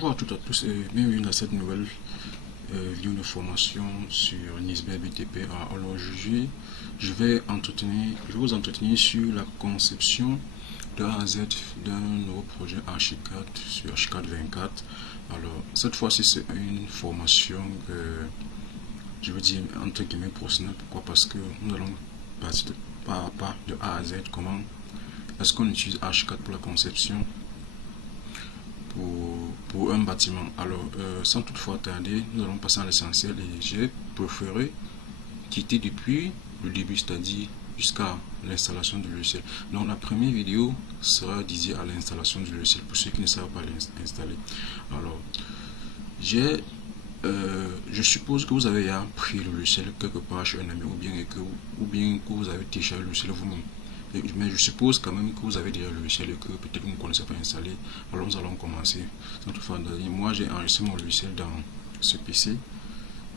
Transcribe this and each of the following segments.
Bonjour à toutes et à tous et bienvenue dans cette nouvelle vidéo de formation sur Nisbet BTP. Alors aujourd'hui, je vais vous entretenir sur la conception de A à Z d'un nouveau projet Archicad sur Archicad 24. Alors cette fois-ci c'est une formation je veux dire entre guillemets professionnelle. Pourquoi? Parce que nous allons passer pas à pas de A à Z. Comment est-ce qu'on utilise Archicad pour la conception pour un bâtiment. Alors sans toutefois tarder, nous allons passer à l'essentiel et j'ai préféré quitter depuis le début, c'est-à-dire jusqu'à l'installation du logiciel. Donc la première vidéo sera dédiée à l'installation du logiciel pour ceux qui ne savent pas l'installer. Alors je suppose que vous avez déjà pris le logiciel quelque part chez un ami ou bien que vous avez téléchargé le logiciel vous-même. Mais je suppose quand même que vous avez déjà le logiciel et que peut-être vous ne connaissez pas installer. Alors nous allons commencer. Sans toutefois, moi j'ai enregistré mon logiciel dans ce PC,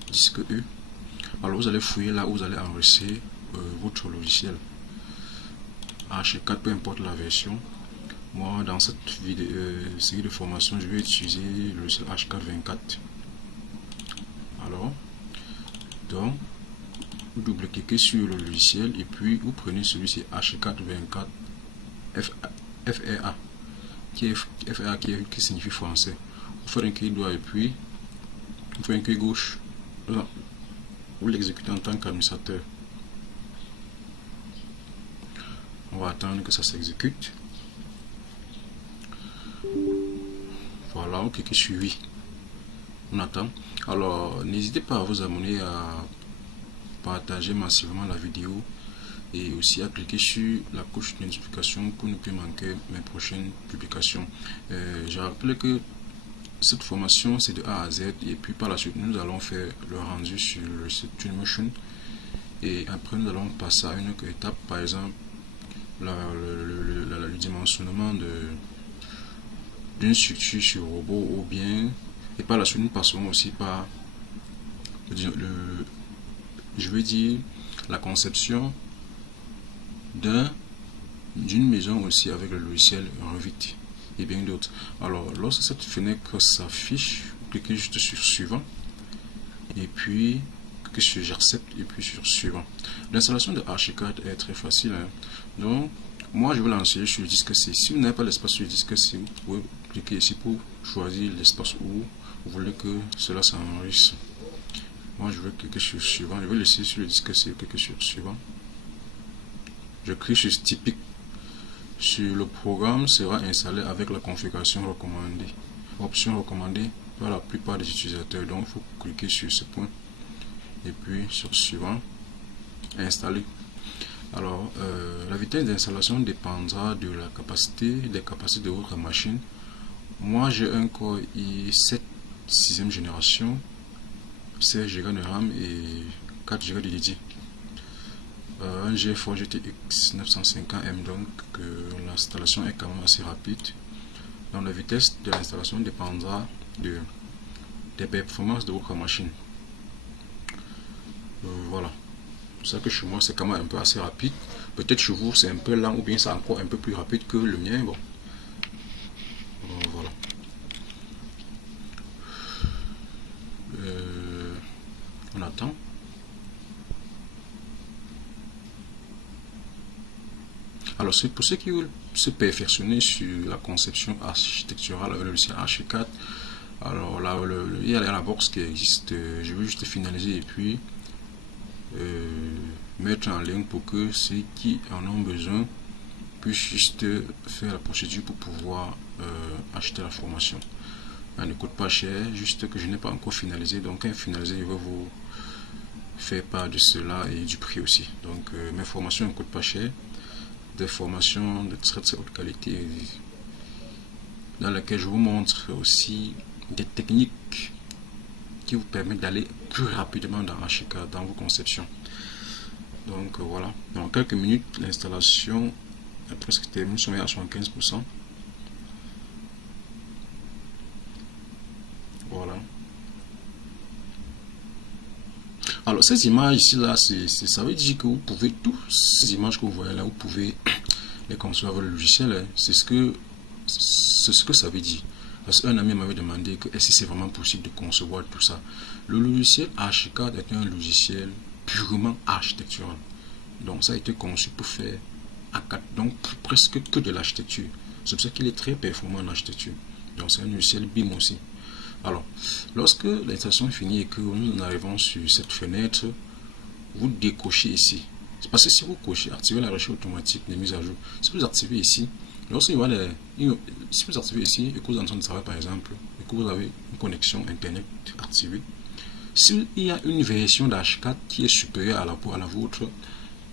disque E. Alors vous allez fouiller là où vous allez enregistrer votre logiciel. Archicad, peu importe la version. Moi dans cette série de formation, je vais utiliser le logiciel Archicad 24. Alors, donc, vous double-cliquez sur le logiciel et puis vous prenez celui-ci Archicad 24 FRA qui signifie français. Vous faites un clic droit et puis vous faites un clic gauche. Là, vous l'exécutez en tant qu'administrateur. On va attendre que ça s'exécute. Voilà, vous cliquez sur oui. On attend. Alors n'hésitez pas à vous abonner, à partager massivement la vidéo et aussi à cliquer sur la cloche de notification pour ne plus manquer mes prochaines publications. Je rappelle que cette formation c'est de A à Z et puis par la suite nous allons faire le rendu sur le Twinmotion et après nous allons passer à une autre étape, par exemple le dimensionnement d'une structure sur robot ou bien, et par la suite nous passerons aussi par je veux dire la conception d'une maison aussi avec le logiciel Revit et bien d'autres. Alors lorsque cette fenêtre s'affiche, cliquez juste sur suivant et puis cliquez sur j'accepte et puis sur suivant. L'installation de Archicad est très facile, hein. Donc moi je vais lancer sur le disque C. Si vous n'avez pas l'espace sur le disque C, vous pouvez cliquer ici pour choisir l'espace où vous voulez que cela s'enregistre. Moi je vais cliquer sur suivant, je vais laisser sur le disque C, cliquer sur suivant. Je clique sur typique. Sur le programme sera installé avec la configuration recommandée, option recommandée par la plupart des utilisateurs. Donc il faut cliquer sur ce point et puis sur suivant, installer. Alors la vitesse d'installation dépendra de la capacité de votre machine. Moi j'ai un Core i7 6ème génération, 16 Go de RAM et 4 Go de dédié. Un GeForce GTX 950M, donc l'installation est quand même assez rapide. Donc la vitesse de l'installation dépendra des performances de votre machine. Voilà. C'est ça que chez moi c'est quand même un peu assez rapide. Peut-être chez vous c'est un peu lent ou bien c'est encore un peu plus rapide que le mien. Bon. Voilà. On attend. Alors c'est pour ceux qui veulent se perfectionner sur la conception architecturale avec le logiciel Archicad. Alors là il y a la box qui existe. Je vais juste finaliser et puis mettre en ligne pour que ceux qui en ont besoin puissent juste faire la procédure pour pouvoir acheter la formation. Elle ne coûte pas cher, juste que je n'ai pas encore finalisé. Donc quand finalisé, je vais vous faire part de cela et du prix aussi. Donc mes formations ne coûtent pas cher. Des formations de très haute qualité dans lesquelles je vous montre aussi des techniques qui vous permettent d'aller plus rapidement dans Archicad, dans vos conceptions. Donc voilà, dans quelques minutes l'installation est presque terminée, nous sommes à 75%. Voilà. Alors ces images ici là, ça veut dire que vous pouvez, toutes ces images que vous voyez là, vous pouvez les construire avec le logiciel, hein. C'est ce que ça veut dire. Parce qu'un ami m'avait demandé que est-ce que c'est vraiment possible de concevoir tout ça. Le logiciel Archicad est un logiciel purement architectural. Donc ça a été conçu pour faire donc presque que de l'architecture. C'est pour ça qu'il est très performant en architecture. Donc c'est un logiciel BIM aussi. Alors, lorsque l'installation est finie et que nous en arrivons sur cette fenêtre, vous décochez ici. C'est parce que si vous cochez, activez la recherche automatique des mises à jour. Si vous activez ici, si vous activez ici et que vous êtes en train de travailler par exemple, et que vous avez une connexion internet activée, s'il y a une version d'H4 qui est supérieure à la vôtre,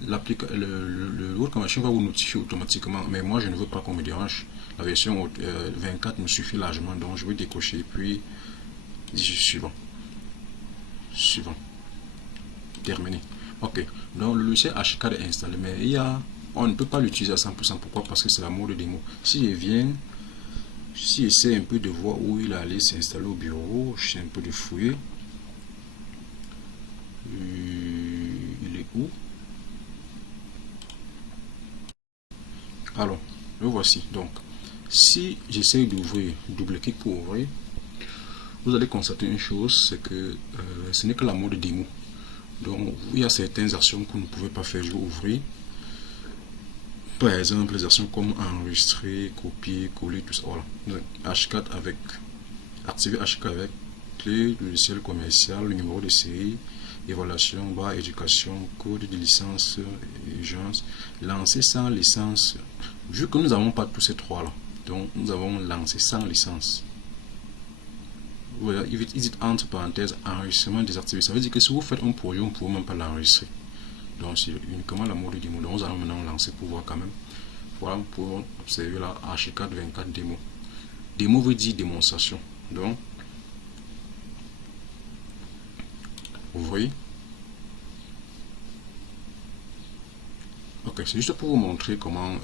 l'autre machine va vous notifier automatiquement. Mais moi, je ne veux pas qu'on me dérange. La version 24 me suffit largement, donc je vais décocher. Puis, suivant. Terminé. Ok. Donc, le logiciel H4 est installé, mais on ne peut pas l'utiliser à 100%. Pourquoi? Parce que c'est la mode démo. Si j'essaie un peu de voir où il allait s'installer au bureau, j'essaie un peu de fouiller. Il est où? Alors, le voici. Donc, si j'essaie d'ouvrir, double-clic pour ouvrir, vous allez constater une chose, c'est que ce n'est que la mode démo. Donc, il y a certaines actions que vous ne pouvez pas faire. Je vais ouvrir. Par exemple, les actions comme enregistrer, copier, coller, tout ça. Voilà. H4 avec, activer H4 avec clé, logiciel commercial, le numéro de série, évaluation, barre, éducation, code de licence, urgence, lancer sans licence. Vu que nous n'avons pas tous ces trois-là, donc nous avons lancé sans licence. Voilà, il dit entre parenthèses enregistrement désactivé. Ça veut dire que si vous faites un projet, on ne peut même pas l'enregistrer. Donc c'est uniquement la mode démo. Donc nous allons maintenant lancer pour voir quand même. Voilà, pour observer la H4 24 démo. Démo veut dire démonstration. Donc, vous voyez. Ok, c'est juste pour vous montrer comment,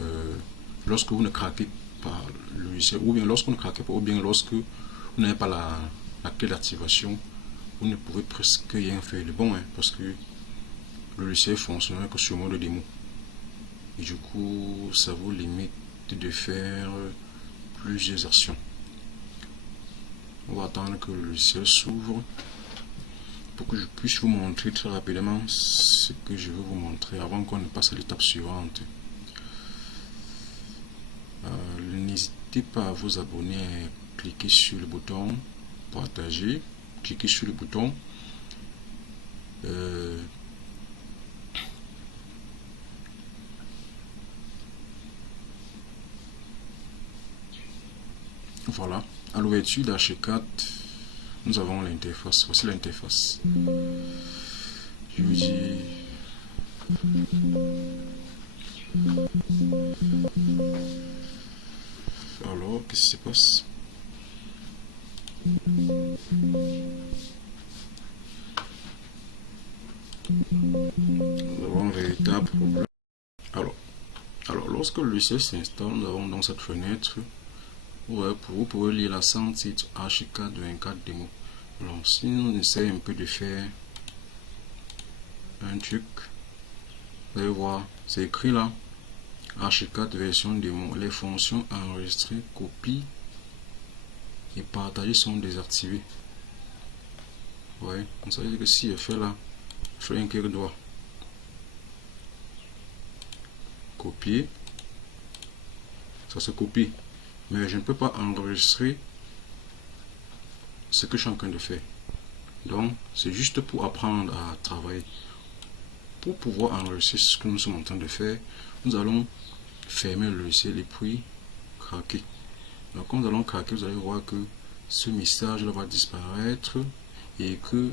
lorsque vous ne craquez pas le logiciel, ou bien lorsque vous ne craquez pas, ou bien lorsque vous n'avez pas la clé d'activation, vous ne pouvez presque rien faire de bon, hein, parce que le logiciel fonctionne que sur mode démo. Et du coup, ça vous limite de faire plusieurs actions. On va attendre que le logiciel s'ouvre pour que je puisse vous montrer très rapidement ce que je veux vous montrer avant qu'on ne passe à l'étape suivante. N'hésitez pas à vous abonner et cliquer sur le bouton partager, cliquez sur le bouton voilà, à l'ouverture d'H4 nous avons l'interface. Voici l'interface. Je vous dis alors, qu'est-ce qui se passe? Nous avons un véritable problème. Alors lorsque le logiciel s'installe, nous avons dans cette fenêtre, vous pouvez lire la sans titre H4 24 démo. Alors si nous essayons un peu de faire un truc, vous allez voir, c'est écrit là, H4 version démo, les fonctions enregistrer, copie et partager sont désactivées. Ouais, ça veut dire que si je fais là, je fais un clic droit, copier, ça se copie, mais je ne peux pas enregistrer ce que je suis en train de faire. Donc c'est juste pour apprendre à travailler. Pour pouvoir enregistrer ce que nous sommes en train de faire, nous allons fermer le logiciel et puis craquer. Donc quand nous allons craquer, vous allez voir que ce message là va disparaître et que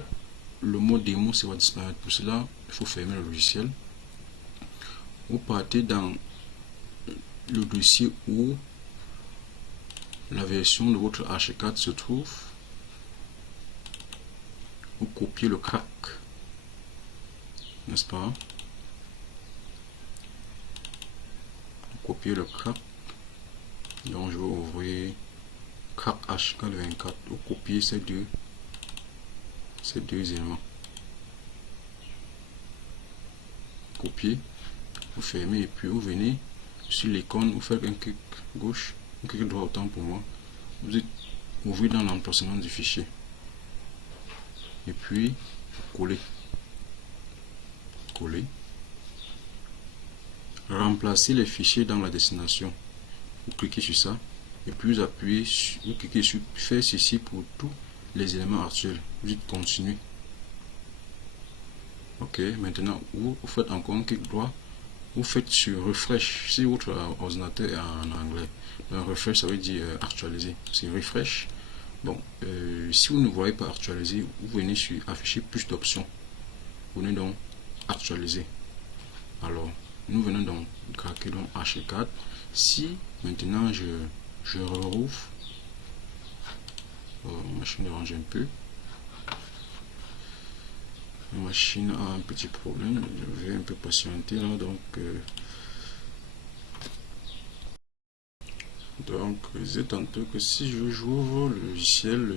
le mot démo va disparaître. Pour cela, il faut fermer le logiciel. Vous partez dans le dossier où la version de votre H4 se trouve. Vous copiez le crack, n'est-ce pas? Vous copiez le crack. Donc je vais ouvrir crack H4 24. Vous copiez ces deux éléments. Copier, vous fermez et puis vous venez sur l'icône, vous faites un clic gauche, un clic droit autant pour moi. Vous ouvrir dans l'emplacement du fichier. Et puis, coller. Coller. Remplacer les fichiers dans la destination. Vous cliquez sur ça. Et puis vous appuyez, vous cliquez sur faire ceci pour tous les éléments actuels. Vous dites continuer. Ok, maintenant vous faites encore un clic droit. Vous faites sur refresh si votre ordinateur est en anglais. Donc, refresh ça veut dire actualiser. C'est refresh. Bon, si vous ne voyez pas actualiser, vous venez sur afficher plus d'options. Vous venez donc actualiser. Alors, nous venons donc craquer donc H4. Si maintenant je rouvre, ma machine dérange un peu. La machine a un petit problème, je vais un peu patienter là, donc c'est tantôt que si j'ouvre le logiciel,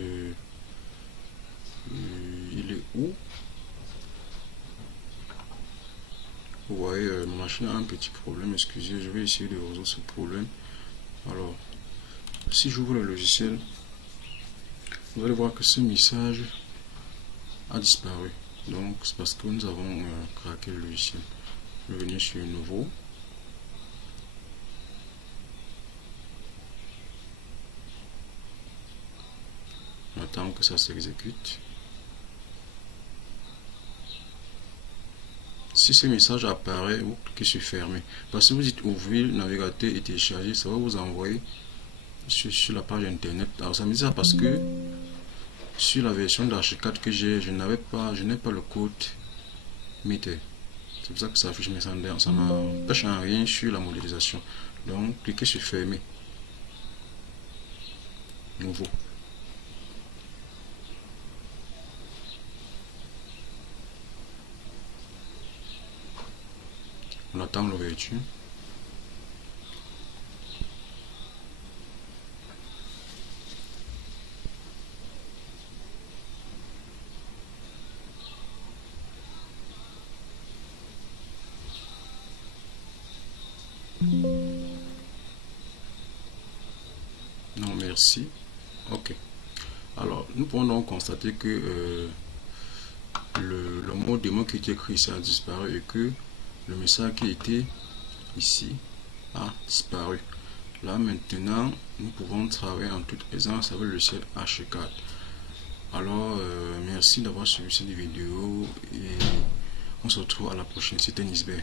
il est où? Vous voyez, ma machine a un petit problème, excusez, je vais essayer de résoudre ce problème. Alors, si j'ouvre le logiciel, vous allez voir que ce message a disparu. Donc c'est parce que nous avons craqué le logiciel. Je vais venir sur nouveau. On attend que ça s'exécute. Si ce message apparaît, vous cliquez sur fermer. Parce que vous dites ouvrir le navigateur et télécharger, ça va vous envoyer sur la page internet. Alors ça me dit ça parce que sur la version d'H4 que j'ai, je n'ai pas le code meter. C'est pour ça que ça affiche, mais ça n'empêche en rien sur la modélisation. Donc cliquez sur fermer. Nouveau. On attend l'ouverture. Non, merci. Ok. Alors, nous pouvons donc constater que le mot démo qui était écrit ici a disparu et que le message qui était ici a disparu. Là maintenant, nous pouvons travailler en toute aisance avec le logiciel H4. Alors, merci d'avoir suivi cette vidéo et on se retrouve à la prochaine. C'était Nisbert.